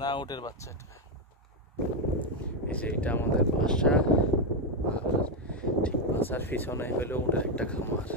না, উটের বাচ্চা এটা। এই যে এটা আমাদের বাসা, আর ঠিক বাসার পিছনে হইলো উটের একটা খামার।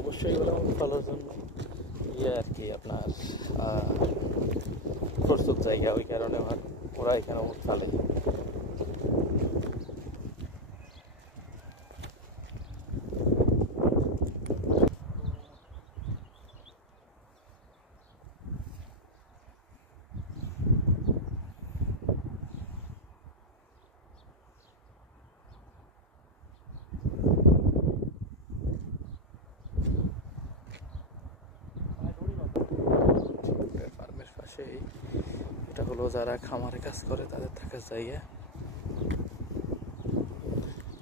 অবশ্যই এগুলো ফলার জন্য আর কি আপনার প্রস্তুত জায়গা, ওই কারণে ওরা এখানে ফেলে। এটা হলো যারা খামারে কাজ করে তাদের থাকার জায়গা।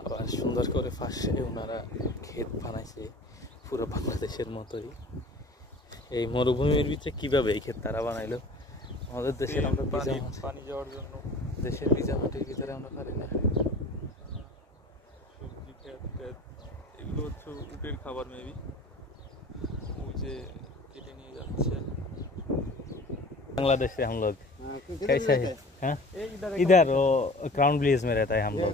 আবার সুন্দর করে পাশে ওনারা ক্ষেত বানাইছে পুরো বাংলাদেশের মতোই। এই মরুভূমির ভিতরে কিভাবে এই ক্ষেত তারা বানাইলো? আমাদের দেশের আমরা পানি যাওয়ার জন্য দেশের ভিজা মাটির ভিতরে আমরা পারি না। সবজি ক্ষেত, এগুলো হচ্ছে উটের খাবার মেবি, ওই যে কেটে নিয়ে যাচ্ছে। बांग्लादेश से हम लोग कैसे है? हाँ इधर वो क्राउन विलेज में रहता है हम लोग।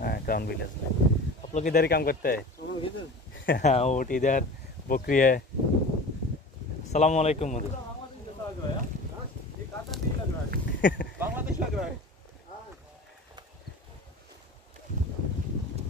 हाँ क्राउन विलेज में। आप लोग इधर ही काम करते हैं? हाँ ऊँट इधर, बकरी है। सलाम वालेकुम। बांग्लादेश लग रहा है।